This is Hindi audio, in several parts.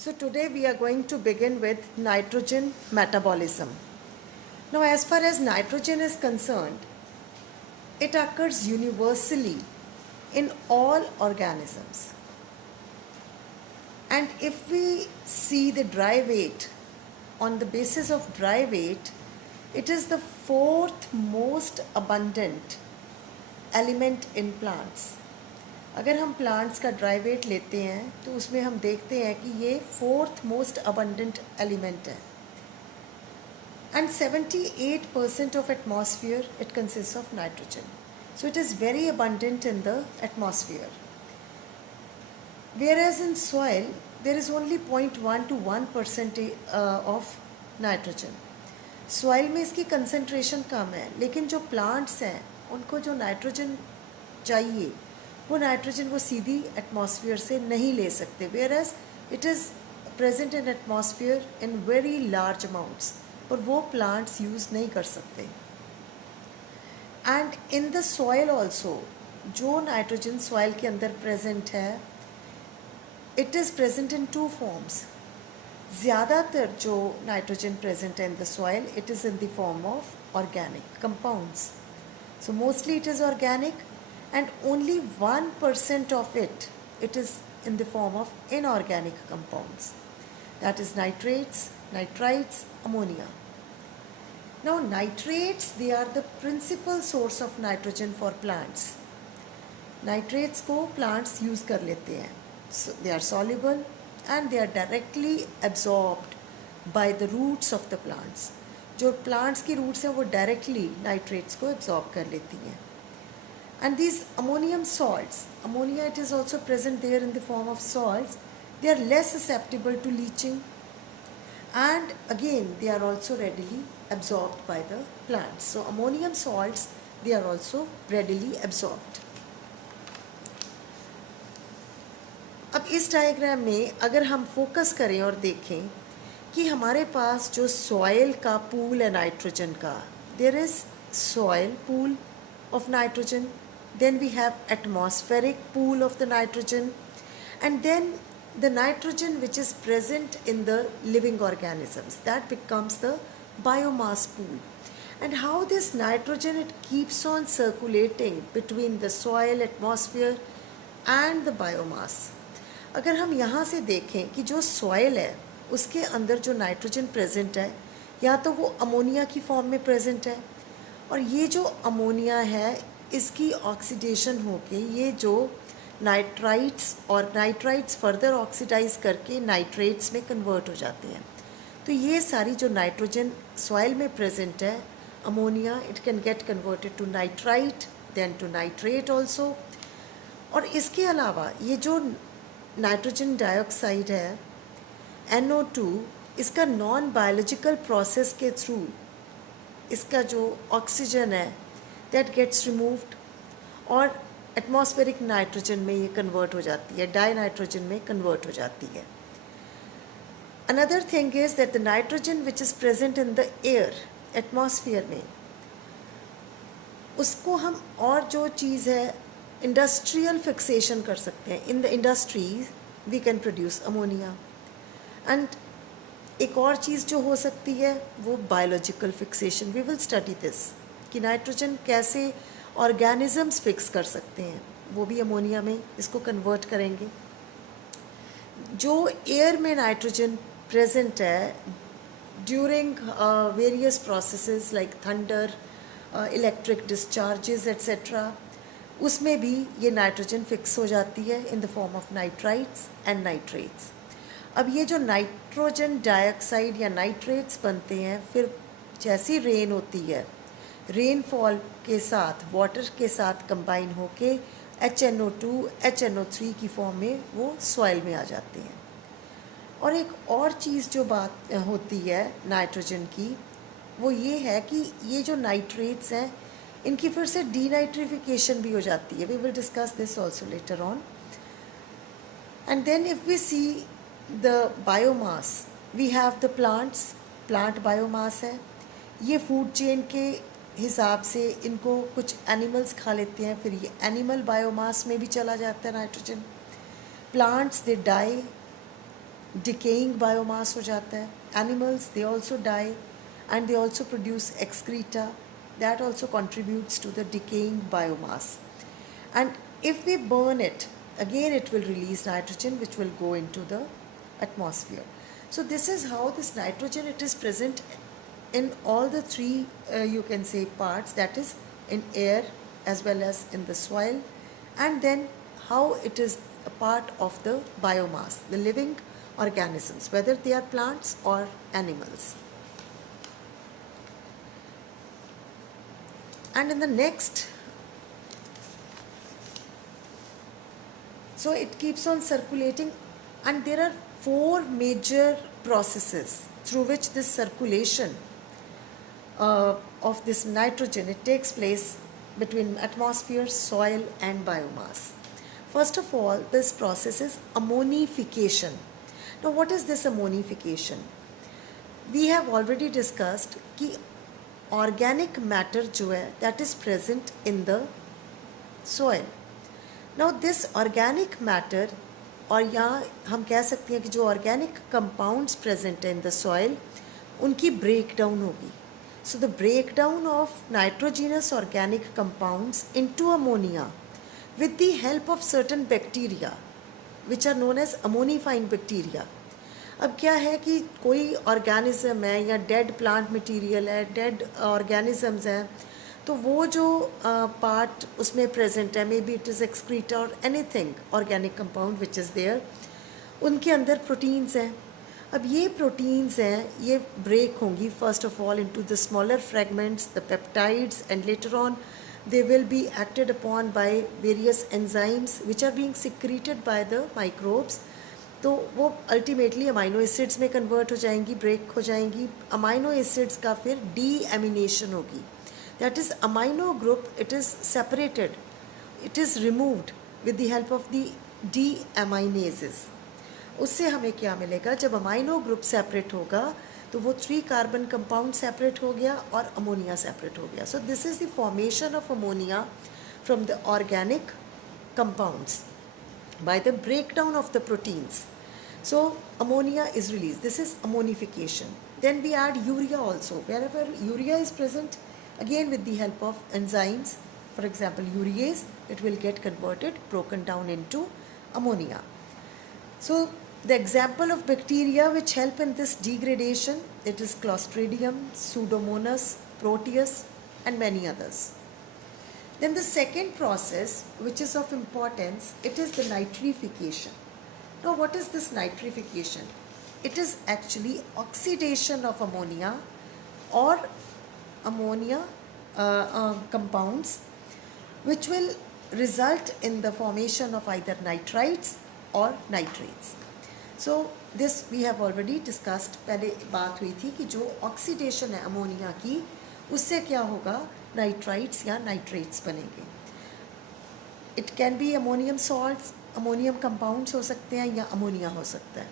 So today we are going to begin with nitrogen metabolism. Now as far as nitrogen is concerned, it occurs universally in all organisms. And if we see the dry weight, on the basis of dry weight, it is the fourth most abundant element in plants. अगर हम प्लांट्स का ड्राई वेट लेते हैं तो उसमें हम देखते हैं कि ये फोर्थ मोस्ट अबंडेंट एलिमेंट है and 78% of atmosphere it consist of nitrogen so it is very abundant in the atmosphere whereas in soil there is only 0.1 to 1% of nitrogen. Soil में इसकी कंसनट्रेशन कम है, लेकिन जो प्लांट्स हैं उनको जो नाइट्रोजन चाहिए वो नाइट्रोजन वो सीधी एटमॉस्फेयर से नहीं ले सकते, whereas it is present in atmosphere in very large amounts, पर वो प्लांट्स यूज़ नहीं कर सकते. And in the soil also जो नाइट्रोजन सॉइल के अंदर प्रेजेंट है, it is present in two forms. ज़्यादातर जो नाइट्रोजन प्रेजेंट है in the soil, it is in the form of organic compounds. So mostly it is organic, and only 1% of it is in the form of inorganic compounds. That is nitrates, nitrites, ammonia. Now nitrates, they are the principal source of nitrogen for plants. Nitrates को plants use कर लेते हैं. So they are soluble and they are directly absorbed by the roots of the plants. जो प्लांट्स की रूट्स हैं वो डायरेक्टली नाइट्रेट्स को एब्जॉर्ब कर लेती हैं. And these ammonium salts, ammonia it is also present there in the form of salts, they are less susceptible to leaching and again they are also readily absorbed by the plants. So ammonium salts they are also readily absorbed. अब इस डायग्राम में अगर हम फोकस करें और देखें कि हमारे पास जो सॉइल का पूल है नाइट्रोजन का, there is soil pool of nitrogen, then we have atmospheric pool of the nitrogen, and then the nitrogen which is present in the living organisms, that becomes the biomass pool. And how this nitrogen it keeps on circulating between the soil, atmosphere and the biomass. अगर हम यहाँ से देखें कि जो सॉइल है उसके अंदर जो नाइट्रोजन प्रेजेंट है, या तो वो अमोनिया की फॉर्म में प्रेजेंट है, और ये जो अमोनिया है इसकी ऑक्सीडेशन होके ये जो नाइट्राइट्स और नाइट्राइट्स फर्दर ऑक्सीडाइज करके नाइट्रेट्स में कन्वर्ट हो जाते हैं. तो ये सारी जो नाइट्रोजन सॉइल में प्रेजेंट है, ammonia, it can get converted to nitrite then to nitrate also. और इसके अलावा ये जो नाइट्रोजन डाइऑक्साइड है NO2, इसका नॉन बायोलॉजिकल प्रोसेस के थ्रू इसका जो ऑक्सीजन है दैट गेट्स रिमूव्ड और एटमॉस्फेरिक नाइट्रोजन में ये कन्वर्ट हो जाती है, डाई नाइट्रोजन में कन्वर्ट हो जाती है. Another thing is that the nitrogen which is present in the air, atmosphere में, उसको हम और जो चीज़ है इंडस्ट्रियल फिक्सेशन कर सकते हैं. In the industries we can produce ammonia. And एक और चीज़ जो हो सकती है वो biological fixation. We will study this कि नाइट्रोजन कैसे ऑर्गेनिजम्स फिक्स कर सकते हैं, वो भी अमोनिया में इसको कन्वर्ट करेंगे. जो एयर में नाइट्रोजन प्रेजेंट है during various processes like thunder, electric discharges etcetera, उसमें भी ये नाइट्रोजन फिक्स हो जाती है in the form of nitrites and nitrates. अब ये जो नाइट्रोजन डाइऑक्साइड या नाइट्रेट्स बनते हैं, फिर जैसी रेन होती है, रेनफॉल के साथ वाटर के साथ कंबाइन होके HNO2, HNO3 की फॉर्म में वो सॉइल में आ जाते हैं. और एक और चीज़ जो बात होती है नाइट्रोजन की, वो ये है कि ये जो नाइट्रेट्स हैं इनकी फिर से डीनाइट्रिफिकेशन भी हो जाती है. We will discuss this also later on. And then if we see the biomass, we have the plants, plant biomass है. ये फूड चेन के हिसाब से इनको कुछ एनिमल्स खा लेते हैं, फिर ये एनिमल बायोमास में भी चला जाता है nitrogen. Plants they die decaying biomass हो जाता है. Animals they also die and they also produce excreta, that also contributes to the decaying biomass. And if we burn it, again it will release nitrogen which will go into the atmosphere. So this is how this nitrogen, it is present in all the three you can say parts, that is in air as well as in the soil, and then how it is a part of the biomass, the living organisms, whether they are plants or animals. And in the next, so it keeps on circulating, and there are 4 major processes through which this circulation of this nitrogen, it takes place between atmosphere, soil and biomass. First of all, this process is ammonification. Now what is this ammonification? We have already discussed कि organic matter जो है, that is present in the soil. Now this organic matter, और यहाँ हम कह सकते हैं कि जो organic compounds present in the soil, उनकी breakdown होगी. So the breakdown of nitrogenous organic compounds into ammonia with the help of certain bacteria which are known as ammonifying bacteria. अब क्या है कि कोई ऑर्गेनिज्म है या डेड प्लांट मटेरियल है, डेड ऑर्गेनिजम्स हैं, तो वो जो पार्ट उसमें प्रेजेंट है, may be it is excreta और anything organic compound which is there, उनके अंदर प्रोटीन्स हैं. अब ये प्रोटीन्स हैं, ये ब्रेक होंगी first of all into the smaller fragments, the peptides, and later on they will be acted upon by various enzymes which are being secreted by the microbes. तो वो अल्टीमेटली अमाइनो एसिड्स में कन्वर्ट हो जाएंगी, ब्रेक हो जाएंगी. अमाइनो एसिड्स का फिर डी एमिनेशन होगी, that is amino group, it is separated, it is removed with the help of the deaminases. उससे हमें क्या मिलेगा, जब अमाइनो ग्रुप सेपरेट होगा तो वो 3 कार्बन कंपाउंड सेपरेट हो गया और अमोनिया सेपरेट हो गया. So this is the formation of ammonia from the organic compounds by the breakdown of the proteins. So ammonia is released. This is ammonification. Then we add urea also. Wherever urea is present, again with the help of enzymes, for example urease, it will get converted, broken down into ammonia. So the example of bacteria which help in this degradation, it is Clostridium, Pseudomonas, Proteus and many others. Then the second process which is of importance, it is the nitrification. Now what is this nitrification? It is actually oxidation of ammonia or ammonia compounds which will result in the formation of either nitrites or nitrates. So this we have already discussed. पहले बात हुई थी कि जो oxidation है अमोनिया की, उससे क्या होगा, नाइट्राइट्स या नाइट्रेट्स बनेंगे. It can be ammonium salts, ammonium compounds हो सकते हैं या अमोनिया हो सकता है,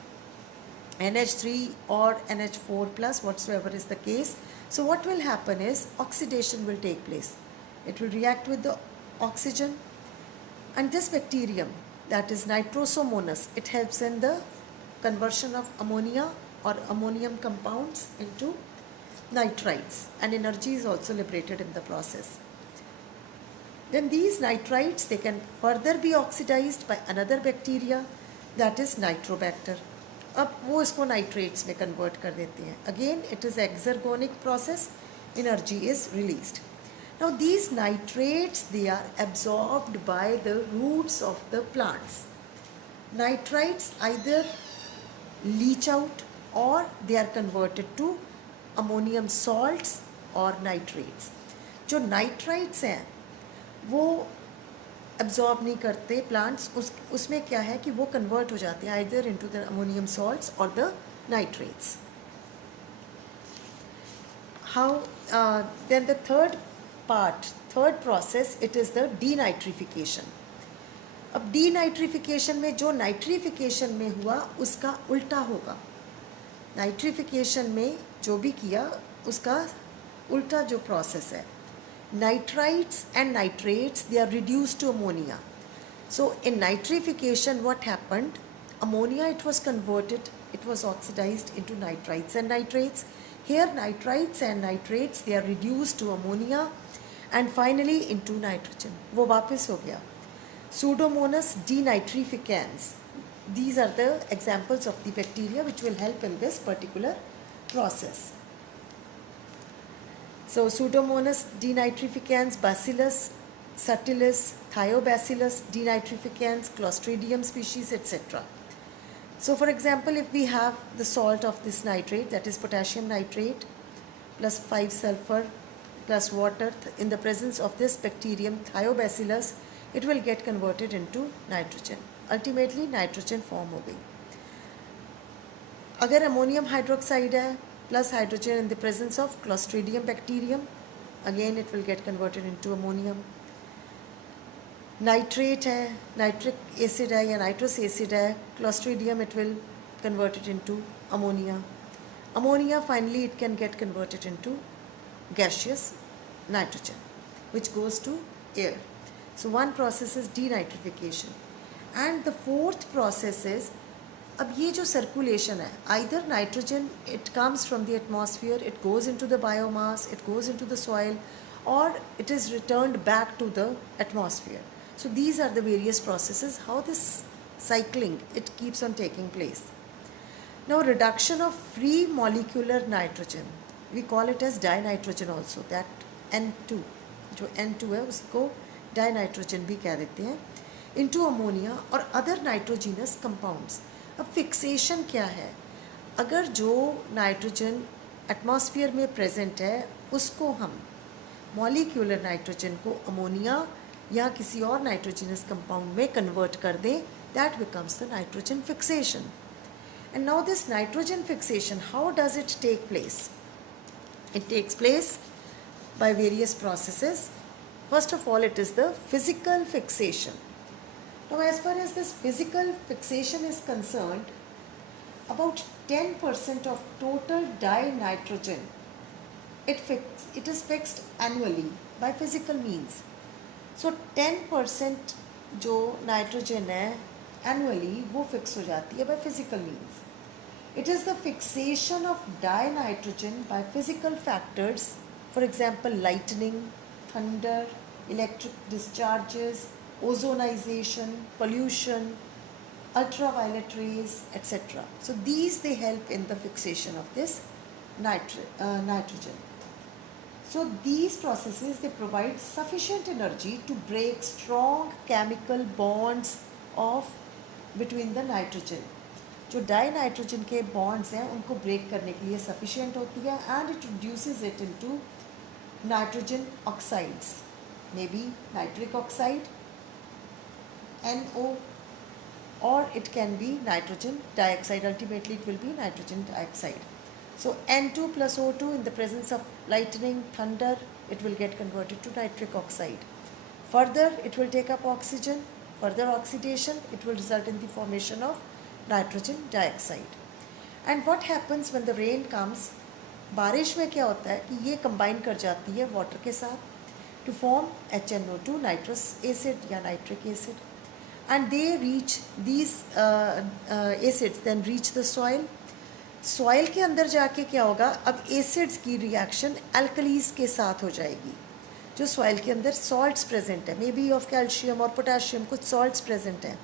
NH3 और NH4 plus whatsoever is the case. So what will happen is oxidation will take place. It will react with the oxygen, and this bacterium, that is Nitrosomonas, it helps in the conversion of ammonia or ammonium compounds into nitrites, and energy is also liberated in the process. Then these nitrites, they can further be oxidized by another bacteria, that is Nitrobacter. अब वो इसको nitrates में convert कर देते हैं. Again it is exergonic process, energy is released. Now these nitrates, they are absorbed by the roots of the plants. Nitrites either leach out or they are converted to ammonium salts और नाइट्रेट्स. जो नाइट्राइट्स हैं वो एब्जॉर्ब नहीं करते प्लांट्स, उसमें क्या है कि वो कन्वर्ट हो जाते हैं either into the ammonium salts और the nitrates. How then the third process, it is the denitrification. अब डीनाइट्रिफिकेशन में जो नाइट्रिफिकेशन में हुआ उसका उल्टा होगा. नाइट्रिफिकेशन में जो भी किया उसका उल्टा जो प्रोसेस है, nitrites and nitrates, they are reduced to ammonia. So in nitrification what happened, ammonia, it was converted, it was oxidized into nitrites and nitrates. Here nitrites and nitrates, they are reduced to ammonia and finally into nitrogen. वो वापस हो गया. Pseudomonas denitrificans. These are the examples of the bacteria which will help in this particular process. So Pseudomonas denitrificans, Bacillus subtilis, Thiobacillus denitrificans, Clostridium species, etc. So for example, if we have the salt of this nitrate, that is potassium nitrate plus 5 sulfur plus water in the presence of this bacterium Thiobacillus, it will get converted into nitrogen. Ultimately nitrogen form हो गई. अगर ammonium hydroxide है plus hydrogen in the presence of Clostridium bacterium, again it will get converted into ammonium. Nitrate है, nitric acid है या nitrous acid है, Clostridium, it will convert it into ammonia. Ammonia finally it can get converted into gaseous nitrogen, which goes to air. So one process is denitrification, and the fourth process is, अब ये जो circulation है, either nitrogen it comes from the atmosphere, it goes into the biomass, it goes into the soil, or it is returned back to the atmosphere. So these are the various processes how this cycling it keeps on taking place. Now reduction of free molecular nitrogen, we call it as dinitrogen also, that N2, जो N2 है उसको डाइनाइट्रोजन भी कह देते हैं, इंटू अमोनिया और अदर नाइट्रोजीनस कंपाउंड्स. अब फिक्सेशन क्या है? अगर जो नाइट्रोजन एटमॉस्फेयर में प्रेजेंट है उसको हम मॉलिक्यूलर नाइट्रोजन को अमोनिया या किसी और नाइट्रोजीनस कंपाउंड में कन्वर्ट कर दें, that becomes the nitrogen fixation. And now this nitrogen fixation, how does it take place? It takes place by various processes. First of all, it is the physical fixation. Now, as far as this physical fixation is concerned, about 10% of total dinitrogen, it is fixed annually by physical means. So, 10% जो nitrogen है annually वो fix हो जाती है by physical means. It is the fixation of dinitrogen by physical factors, for example, lightning, thunder, electric discharges, ozonization, pollution, ultraviolet rays, etc. So these they help in the fixation of this nitrogen. So these processes they provide sufficient energy to break strong chemical bonds between the nitrogen. जो डाई नाइट्रोजन के बॉन्ड्स हैं उनको ब्रेक करने के लिए सफिशिएंट होती है, and it reduces it into nitrogen oxides, may be nitric oxide NO, or it can be nitrogen dioxide. Ultimately it will be nitrogen dioxide. So N2 plus O2 in the presence of lightning, thunder, it will get converted to nitric oxide. Further it will take up oxygen, further oxidation, it will result in the formation of nitrogen dioxide. And what happens when the rain comes? बारिश में क्या होता है कि ये कंबाइन कर जाती है वाटर के साथ to form HNO2 nitrous acid या nitric acid, and they reach these acids then reach the soil. Soil के अंदर जाके क्या होगा, अब एसिड्स की रिएक्शन अल्कलीज के साथ हो जाएगी. जो सॉइल के अंदर सॉल्ट्स प्रेजेंट है, मे बी ऑफ कैल्शियम और पोटेशियम, कुछ सॉल्ट्स प्रेजेंट हैं,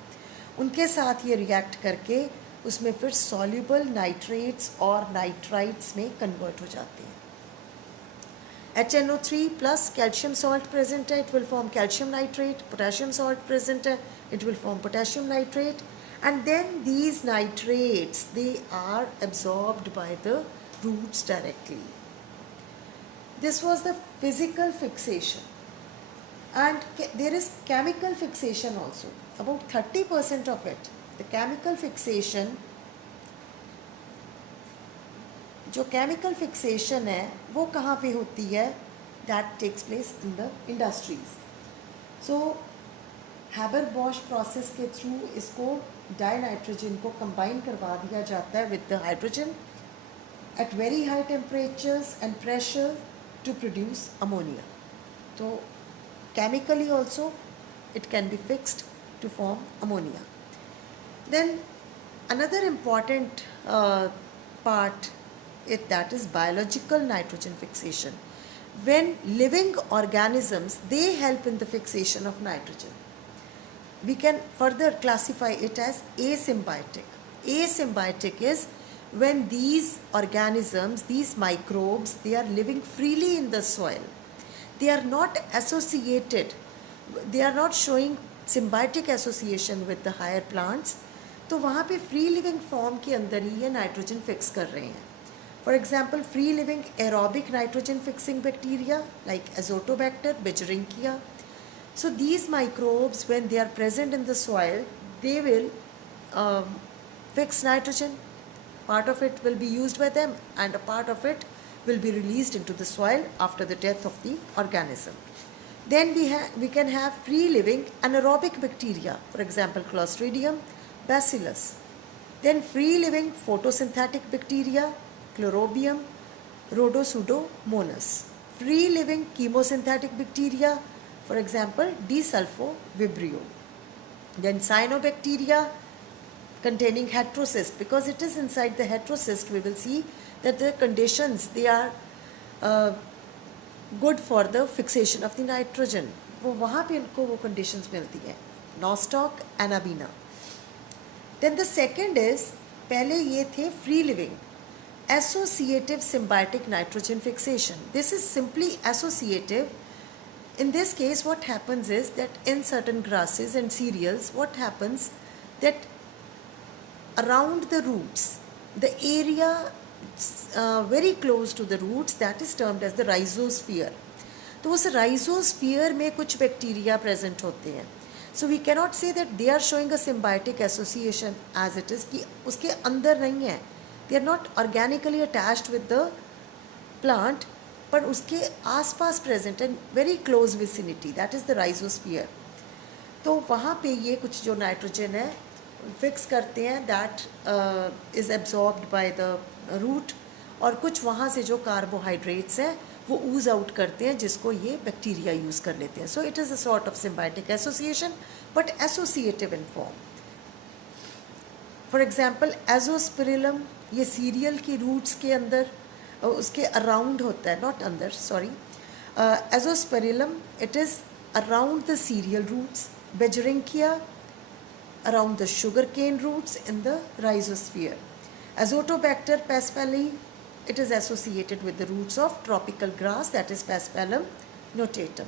उनके साथ ये रिएक्ट करके उसमें फिर सॉल्युबल नाइट्रेट्स और नाइट्राइट्स में कन्वर्ट हो जाते हैं. HNO3 plus calcium salt present है, it will form calcium nitrate. Potassium salt present है, it will form potassium nitrate. And then these nitrates they are absorbed by the roots directly. This was the physical fixation. And there is chemical fixation also. About 30% of it, the chemical fixation, जो chemical fixation है वो कहाँ पे होती है? That takes place in the industries. So Haber-Bosch process के through इसको dinitrogen को combine करवा दिया जाता है with the hydrogen at very high temperatures and pressure to produce ammonia. तो chemically also it can be fixed to form ammonia. Then another important part, that is biological nitrogen fixation. When living organisms, they help in the fixation of nitrogen. We can further classify it as asymbiotic. Asymbiotic is when these organisms, these microbes, they are living freely in the soil. They are not associated, they are not showing symbiotic association with the higher plants. तो वहाँ पे फ्री लिविंग फॉर्म के अंदर ही ये नाइट्रोजन फिक्स कर रहे हैं. For example free living aerobic nitrogen fixing bacteria like Azotobacter, Beijerinckia. So these microbes, when they are present in the soil, they will fix nitrogen. Part of it will be used by them and a part of it will be released into the soil after the death of the organism. Then we can have free living anaerobic bacteria, for example Clostridium, Bacillus. Then free living photosynthetic bacteria, Chlorobium, Rhodopseudomonas. Free living chemosynthetic bacteria, for example D-sulfo vibrio. Then cyanobacteria containing heterocyst, because it is inside the heterocyst we will see that the conditions, they are good for the fixation of the nitrogen. वो वहाँ पे इनको वो conditions मिलती हैं. Nostoc, Anabina. Then the second is, पहले ये थे free living associative symbiotic nitrogen fixation. This is simply associative. In this case what happens is that in certain grasses and cereals, what happens that around the roots, the area very close to the roots, that is termed as the rhizosphere. तो उस rhizosphere में कुछ bacteria present होते हैं. So we cannot say that they are showing a symbiotic association as it is, कि उसके अंदर नहीं है. They are not organically attached with the plant, पर उसके आसपास present and very close vicinity, that is the rhizosphere. तो वहाँ पे ये कुछ जो नाइट्रोजन है फिक्स करते हैं, that is absorbed by the root, और कुछ वहाँ से जो कार्बोहाइड्रेट्स हैं वो ooze out करते हैं, जिसको ये बैक्टीरिया यूज़ कर लेते हैं. So it is a sort of symbiotic association but associative in form. For example azospirillum, ये सीरियल की रूट्स के अंदर उसके अराउंड होता है, नॉट अंदर, sorry. Azospirillum, it is around the cereal roots. Beijerinckia around the sugar cane roots in the rhizosphere. Azotobacter paspali, it is associated with the roots of tropical grass, that is Paspalum notatum.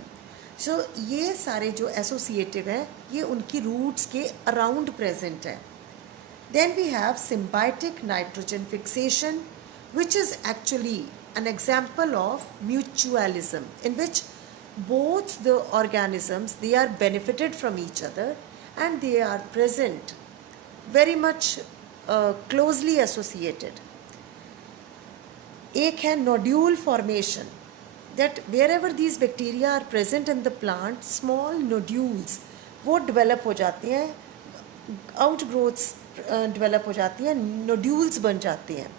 So ये सारे जो associative हैं ये उनकी roots के around present हैं. Then we have symbiotic nitrogen fixation, which is actually an example of mutualism, in which both the organisms, they are benefited from each other and they are present very much closely associated. एक है nodule formation, that wherever these bacteria are present in the plant, small nodules वो develop हो जाते हैं, outgrowths develop हो जाती हैं, nodules बन जाते हैं.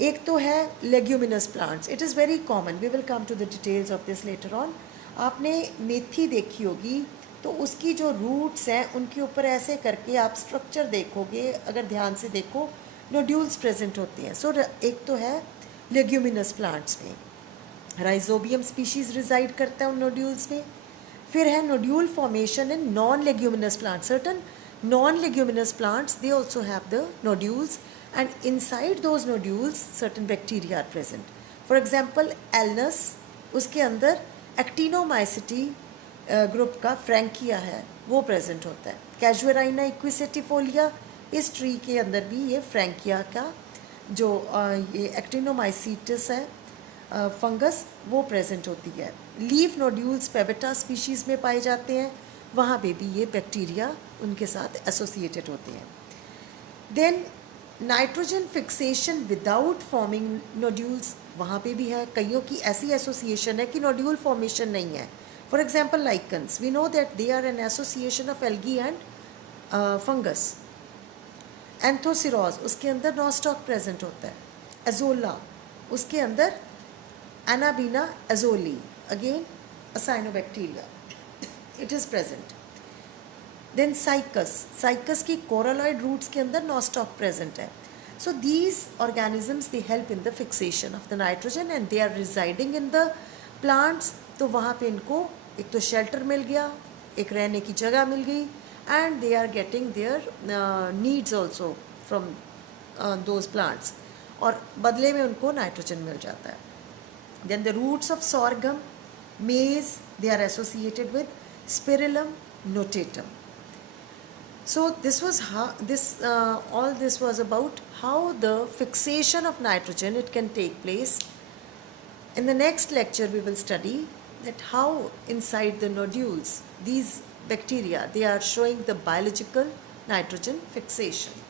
एक तो है leguminous plants, it is very common, we will come to the details of this later on. आपने मेथी देखी होगी तो उसकी जो रूट्स हैं उनके ऊपर ऐसे करके आप स्ट्रक्चर देखोगे, अगर ध्यान से देखो नोड्यूल्स प्रेजेंट होते हैं. सो एक तो है लेग्यूमिनस प्लांट्स में, राइजोबियम स्पीशीज़ रिजाइड करता है उन नोड्यूल्स में. फिर है nodule formation in non leguminous plants. Certain non leguminous plants they also have the nodules and inside those nodules certain bacteria are present. For example alnus, उसके अंदर एक्टिनोमाइसिटी ग्रुप का फ्रैंकिया है वो प्रेजेंट होता है. कैजुएराइना इक्विसेटिफोलिया, इस ट्री के अंदर भी ये फ्रैंकिया का जो ये एक्टिनोमाइसिटस है फंगस वो प्रेजेंट होती है. लीफ नोड्यूल्स पेवेटा स्पीशीज़ में पाए जाते हैं, वहाँ पे भी ये बैक्टीरिया उनके साथ एसोसिएटेड होते हैं. Then nitrogen fixation without forming nodules, वहाँ पे भी है. कईयों की ऐसी एसोसिएशन है कि नोड्यूल फॉर्मेशन नहीं है. For example, lichens, we know that they are an association of algae and fungus. Anthoceros, उसके अंदर nostoc present होता है. Azolla, उसके अंदर Anabina azoli, again a cyanobacteria, it is present. Then cycas की कोरालॉइड रूट्स के अंदर नॉस्टॉक प्रेजेंट है. So these organisms they help in the fixation of the nitrogen and they are residing in the plants. तो वहाँ पे इनको एक तो शेल्टर मिल गया, एक रहने की जगह मिल गई, and they are getting their needs also from those plants, और बदले में उनको नाइट्रोजन मिल जाता है. Then the roots of sorghum, maize, they are associated with spirillum notatum. So this was how all this was about how the fixation of nitrogen it can take place. In the next lecture we will study that how inside the nodules these bacteria they are showing the biological nitrogen fixation.